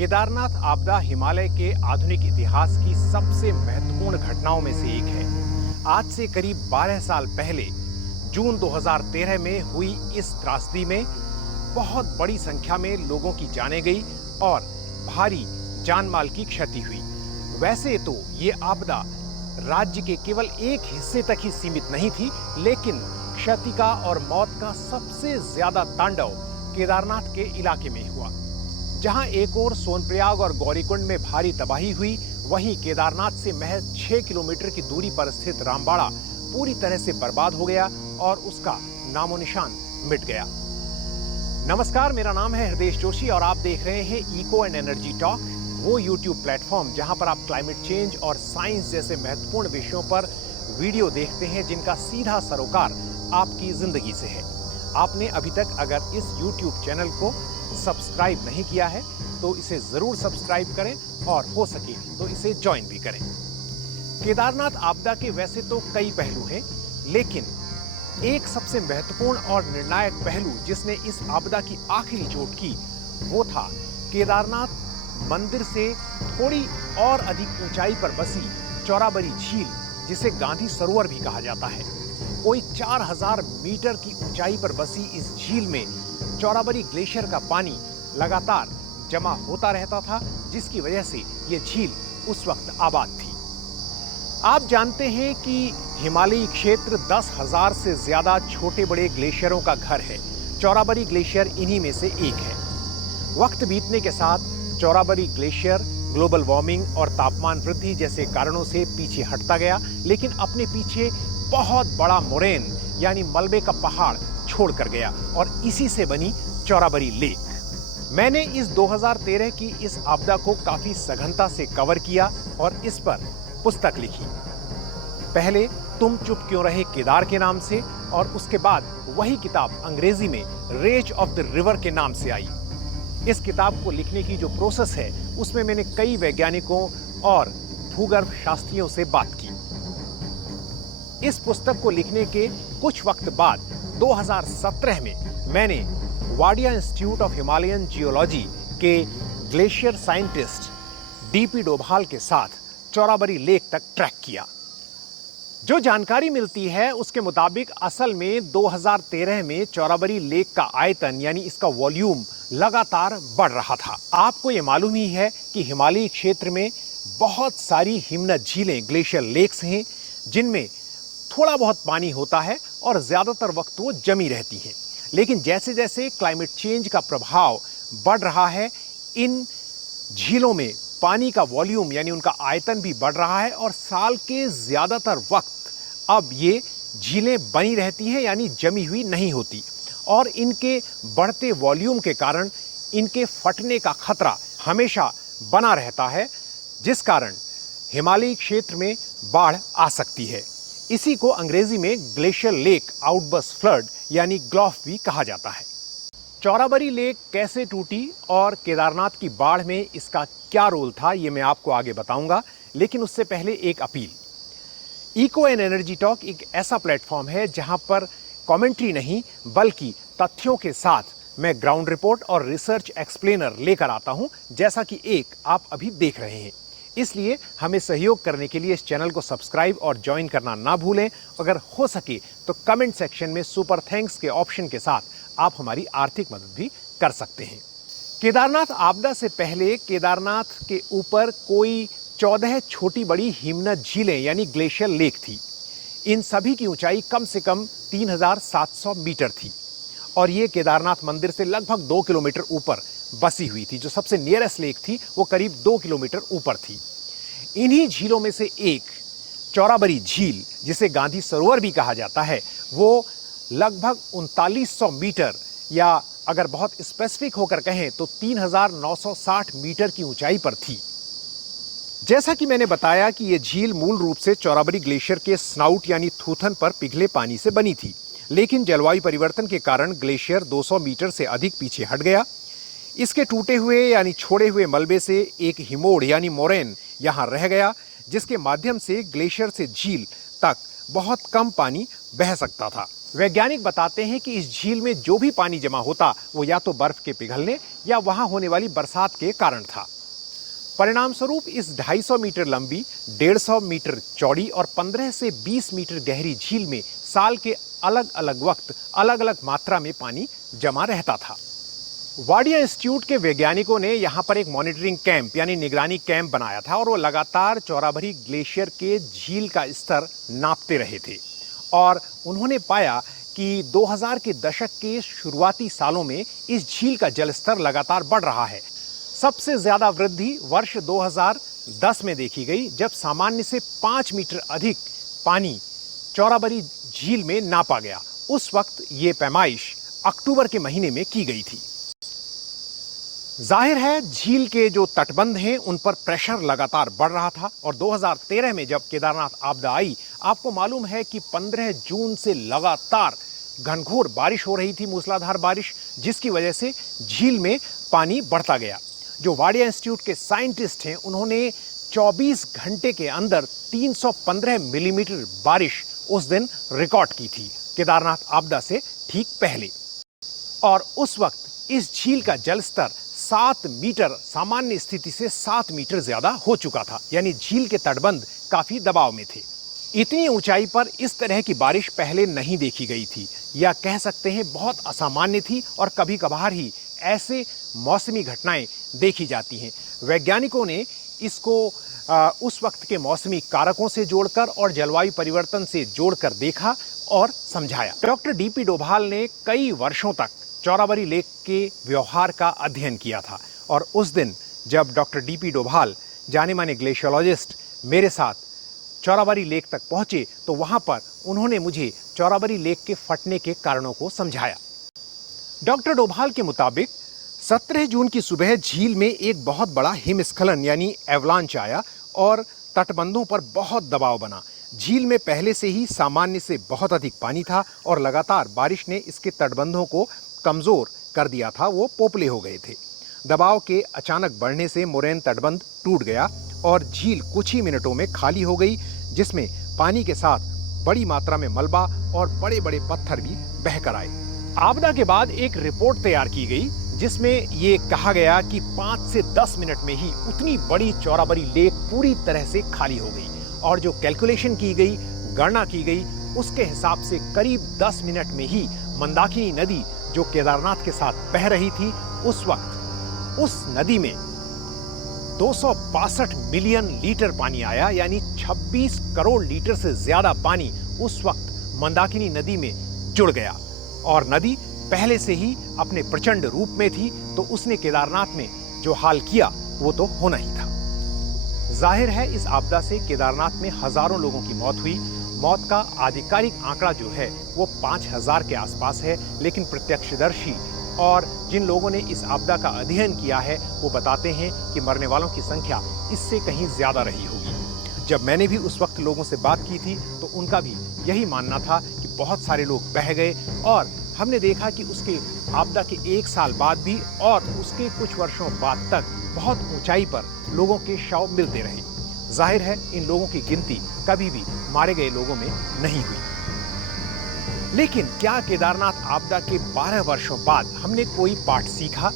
केदारनाथ आपदा हिमालय के आधुनिक इतिहास की सबसे महत्वपूर्ण घटनाओं में से एक है। आज से करीब 12 साल पहले जून 2013 में हुई इस त्रासदी में बहुत बड़ी संख्या में लोगों की जानें गई और भारी जान माल की क्षति हुई। वैसे तो ये आपदा राज्य के केवल एक हिस्से तक ही सीमित नहीं थी, लेकिन क्षति का और मौत का सबसे ज्यादा तांडव केदारनाथ के इलाके में हुआ। जहां एक ओर सोनप्रयाग और गौरीकुंड में भारी तबाही हुई, वहीं केदारनाथ से महज 6 किलोमीटर की दूरी पर स्थित रामबाड़ा पूरी तरह से बर्बाद हो गया और उसका नामो निशान मिट गया। नमस्कार, मेरा नाम है हृदय जोशी और आप देख रहे हैं इको एंड एनर्जी टॉक, वो यूट्यूब प्लेटफॉर्म जहां पर आप क्लाइमेट चेंज और साइंस जैसे महत्वपूर्ण विषयों पर वीडियो देखते हैं जिनका सीधा सरोकार आपकी जिंदगी से है। आपने अभी तक अगर इस यूट्यूब चैनल को सब्सक्राइब नहीं किया है तो इसे जरूर सब्सक्राइब करें और हो सके तो इसे ज्वाइन भी करें। केदारनाथ आपदा के वैसे तो कई पहलू हैं, लेकिन एक सबसे महत्वपूर्ण और निर्णायक पहलू जिसने इस आपदा की आखिरी चोट की वो था केदारनाथ मंदिर से थोड़ी और अधिक ऊंचाई पर बसी चौराबरी झील, जिसे गांधी सरोवर भी कहा जाता है। कोई 4000 मीटर की ऊंचाई पर बसी इस झील में चौराबरी ग्लेशियर का पानी लगातार जमा होता रहता था, जिसकी वजह से यह झील उस वक्त आबाद थी। आप जानते हैं कि हिमालयी क्षेत्र 10,000 से ज्यादा छोटे बड़े ग्लेशियरों का घर है। चौराबरी ग्लेशियर इन्हीं में से एक है। वक्त बीतने के साथ चौराबरी ग्लेशियर ग्लोबल वार्मिंग और तापमान वृद्धि जैसे कारणों से पीछे हटता गया, लेकिन अपने पीछे बहुत बड़ा मोरेन यानी मलबे का पहाड़ छोड़कर गया और इसी से बनी चौराबरी लेक। मैंने इस 2013 की इस आपदा को काफी सघनता से कवर किया और इस पर पुस्तक लिखी। पहले तुम चुप क्यों रहे केदार के नाम से, और उसके बाद वही किताब अंग्रेजी में रेज ऑफ द रिवर के नाम से आई। इस किताब को लिखने की जो प्रोसेस है उसमें मैंने कई वैज्ञानिकों और भूगर्भ शास्त्रियों से बात की। इस पुस्तक को लिखने के कुछ वक्त बाद 2017 में मैंने Wadia institute of Himalayan geology के ग्लेशियर साइंटिस्ट डीपी डोभाल के साथ चौराबरी लेक तक ट्रैक किया। जो जानकारी मिलती है उसके मुताबिक असल में 2013 में चौराबरी लेक का आयतन यानी इसका वॉल्यूम लगातार बढ़ रहा था। आपको ये मालूम ही है कि हिमालयी क्षेत्र में बहुत सारी हिमनद झीलें ग्लेशियर लेक्स हैं, जिनमें थोड़ा बहुत पानी होता है और ज्यादातर वक्त वो जमी रहती हैं। लेकिन जैसे जैसे क्लाइमेट चेंज का प्रभाव बढ़ रहा है, इन झीलों में पानी का वॉल्यूम यानी उनका आयतन भी बढ़ रहा है और साल के ज्यादातर वक्त अब ये झीलें बनी रहती हैं यानी जमी हुई नहीं होती, और इनके बढ़ते वॉल्यूम के कारण इनके फटने का खतरा हमेशा बना रहता है, जिस कारण हिमालयी क्षेत्र में बाढ़ आ सकती है। इसी को अंग्रेजी में ग्लेशियर लेक आउटबर्स्ट फ्लड यानी ग्लॉफ भी कहा जाता है। चौराबरी लेक कैसे टूटी और केदारनाथ की बाढ़ में इसका क्या रोल था, ये मैं आपको आगे बताऊंगा, लेकिन उससे पहले एक अपील। इको एंड एनर्जी टॉक एक ऐसा प्लेटफॉर्म है जहां पर कमेंट्री नहीं बल्कि तथ्यों के साथ मैं ग्राउंड रिपोर्ट और रिसर्च एक्सप्लेनर लेकर आता हूं, जैसा कि एक आप अभी देख रहे हैं। इसलिए हमें सहयोग करने के लिए इस चैनल को सब्सक्राइब और ज्वाइन करना ना भूलें। अगर हो सके तो कमेंट सेक्शन में सुपर थैंक्स के ऑप्शन के साथ आप हमारी आर्थिक मदद भी कर सकते हैं। केदारनाथ आपदा से पहले केदारनाथ के ऊपर कोई 14 छोटी बड़ी हिमनद झीलें यानी ग्लेशियर लेक थी। इन सभी की ऊंचाई कम से कम 3700 मीटर थी और ये केदारनाथ मंदिर से लगभग 2 किलोमीटर ऊपर बसी हुई थी। जो सबसे नियरेस्ट लेक थी वो करीब 2 किलोमीटर ऊपर थी। इन्हीं झीलों में से एक चौराबरी झील, जिसे गांधी सरोवर भी कहा जाता है, वो लगभग 3900 मीटर या अगर बहुत स्पेसिफिक होकर कहें तो 3960 मीटर की ऊंचाई पर थी। जैसा कि मैंने बताया कि यह झील मूल रूप से चौराबरी ग्लेशियर के स्नाउट यानी थूथन पर पिघले पानी से बनी थी, लेकिन जलवायु परिवर्तन के कारण ग्लेशियर 200 मीटर से अधिक पीछे हट गया। इसके टूटे हुए यानी छोड़े हुए मलबे से एक हिमोड़ यानी मोरेन यहां रह गया, जिसके माध्यम से ग्लेशियर से झील तक बहुत कम पानी बह सकता था। वैज्ञानिक बताते हैं कि इस झील में जो भी पानी जमा होता वो या तो बर्फ के पिघलने या वहां होने वाली बरसात के कारण था। परिणाम स्वरूप इस 250 मीटर लंबी, 150 मीटर चौड़ी और 15 से 20 मीटर गहरी झील में साल के अलग अलग वक्त अलग अलग मात्रा में पानी जमा रहता था। वाडिया इंस्टीट्यूट के वैज्ञानिकों ने यहां पर एक मॉनिटरिंग कैंप यानी निगरानी कैंप बनाया था और वो लगातार चौराभरी ग्लेशियर के झील का स्तर नापते रहे थे और उन्होंने पाया कि 2000 के दशक के शुरुआती सालों में इस झील का जल स्तर लगातार बढ़ रहा है। सबसे ज्यादा वृद्धि वर्ष 2010 में देखी गई, जब सामान्य से 5 मीटर अधिक पानी चौराभरी झील में नापा गया। उस वक्त ये पैमाइश अक्टूबर के महीने में की गई थी। जाहिर है झील के जो तटबंध हैं उन पर प्रेशर लगातार बढ़ रहा था और 2013 में जब केदारनाथ आपदा आई, आपको मालूम है कि 15 जून से लगातार घनघोर बारिश हो रही थी, मूसलाधार बारिश, जिसकी वजह से झील में पानी बढ़ता गया। जो वाडिया इंस्टीट्यूट के साइंटिस्ट हैं उन्होंने 24 घंटे के अंदर 315 मिलीमीटर बारिश उस दिन रिकॉर्ड की थी, केदारनाथ आपदा से ठीक पहले। और उस वक्त इस झील का जल स्तर 7 मीटर सामान्य स्थिति से 7 मीटर ज्यादा हो चुका था, यानी झील के तटबंध काफी दबाव में थे। इतनी ऊंचाई पर इस तरह की बारिश पहले नहीं देखी गई थी, या कह सकते हैं बहुत असामान्य थी और कभी कभार ही ऐसे मौसमी घटनाएं देखी जाती हैं। वैज्ञानिकों ने इसको उस वक्त के मौसमी कारकों से जोड़कर और जलवायु परिवर्तन से जोड़कर देखा और समझाया। डॉक्टर डीपी डोभाल ने कई वर्षों तक चौराबाड़ी लेक के व्यवहार का अध्ययन किया था और उस दिन जब डॉक्टर डीपी डोभाल, जाने माने ग्लेशियोलॉजिस्ट, मेरे साथ चौराबाड़ी लेक तक पहुंचे तो वहां पर उन्होंने मुझे चौराबाड़ी लेक के फटने के कारणों को समझाया। डॉक्टर डोभाल के मुताबिक 17 जून की सुबह झील में एक बहुत बड़ा हिमस्खलन यानी एवलांच आया और तटबंधों पर बहुत दबाव बना। झील में पहले से ही सामान्य से बहुत अधिक पानी था और लगातार बारिश ने इसके तटबंधों को कमजोर कर दिया था, वो पोपले हो गए थे। दबाव के अचानक बढ़ने से मोरेन तटबंध टूट गया और झील कुछ ही मिनटों में खाली हो गई, जिसमें पानी के साथ बड़ी मात्रा में मलबा और बड़े बड़े पत्थर भी बहकर आए। आपदा के बाद एक रिपोर्ट तैयार की गई जिसमें ये कहा गया कि 5 से 10 मिनट में ही उतनी बड़ी चौराबाड़ी लेक पूरी तरह से खाली हो गई और जो कैलकुलेशन की गई, गणना की गई, उसके हिसाब से करीब 10 मिनट में ही मंदाकिनी नदी जो केदारनाथ के साथ बह रही थी, उस वक्त उस नदी में 262 मिलियन लीटर पानी आया, यानी 26 करोड़ लीटर से ज्यादा पानी उस वक्त मंदाकिनी नदी में जुड़ गया। और नदी पहले से ही अपने प्रचंड रूप में थी, तो उसने केदारनाथ में जो हाल किया वो तो होना ही था। जाहिर है इस आपदा से केदारनाथ में हजारों लोगों की मौत हुई। मौत का आधिकारिक आंकड़ा जो है वो 5000 के आसपास है, लेकिन प्रत्यक्षदर्शी और जिन लोगों ने इस आपदा का अध्ययन किया है वो बताते हैं कि मरने वालों की संख्या इससे कहीं ज्यादा रही होगी। जब मैंने भी उस वक्त लोगों से बात की थी तो उनका भी यही मानना था कि बहुत सारे लोग बह गए और हमने देखा कि उसके आपदा के 1 साल बाद भी और उसके कुछ वर्षों बाद तक बहुत ऊंचाई पर लोगों के शव मिलते रहे। जाहिर है इन लोगों की गिनती कभी भी मारे गए लोगों में नहीं हुई। लेकिन क्या केदारनाथ आपदा के 12 वर्षों बाद हमने कोई पाठ सीखा?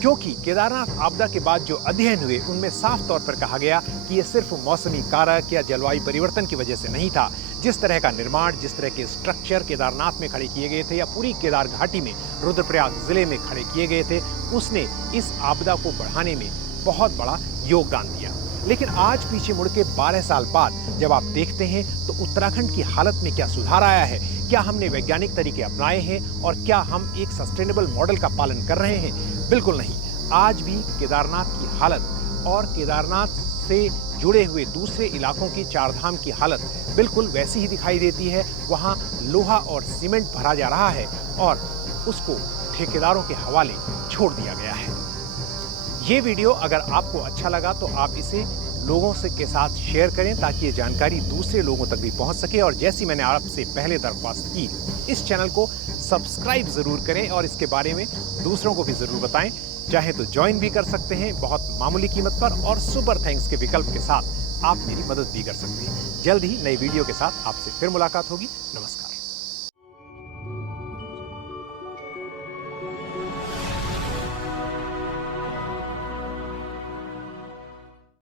क्योंकि केदारनाथ आपदा के बाद जो अध्ययन हुए उनमें साफ तौर पर कहा गया कि यह सिर्फ मौसमी कारक या जलवायु परिवर्तन की वजह से नहीं था। जिस तरह का निर्माण, जिस तरह के स्ट्रक्चर केदारनाथ में खड़े किए गए थे या पूरी केदार घाटी में रुद्रप्रयाग जिले में खड़े किए गए थे, उसने इस आपदा को बढ़ाने में बहुत बड़ा योगदान दिया। लेकिन आज पीछे मुड़ के 12 साल बाद जब आप देखते हैं तो उत्तराखंड की हालत में क्या सुधार आया है? क्या हमने वैज्ञानिक तरीके अपनाए हैं और क्या हम एक सस्टेनेबल मॉडल का पालन कर रहे हैं? बिल्कुल नहीं। आज भी केदारनाथ की हालत और केदारनाथ से जुड़े हुए दूसरे इलाकों की चारधाम की हालत बिल्कुल वैसी ही दिखाई देती है। वहाँ लोहा और सीमेंट भरा जा रहा है और उसको ठेकेदारों के हवाले छोड़ दिया गया है। ये वीडियो अगर आपको अच्छा लगा तो आप इसे लोगों से के साथ शेयर करें ताकि ये जानकारी दूसरे लोगों तक भी पहुंच सके। और जैसी मैंने आपसे पहले दरख्वास्त की, इस चैनल को सब्सक्राइब जरूर करें और इसके बारे में दूसरों को भी जरूर बताएं। चाहे तो ज्वाइन भी कर सकते हैं बहुत मामूली कीमत पर, और सुपर थैंक्स के विकल्प के साथ आप मेरी मदद भी कर सकते हैं। जल्द ही नई वीडियो के साथ आपसे फिर मुलाकात होगी। नमस्कार।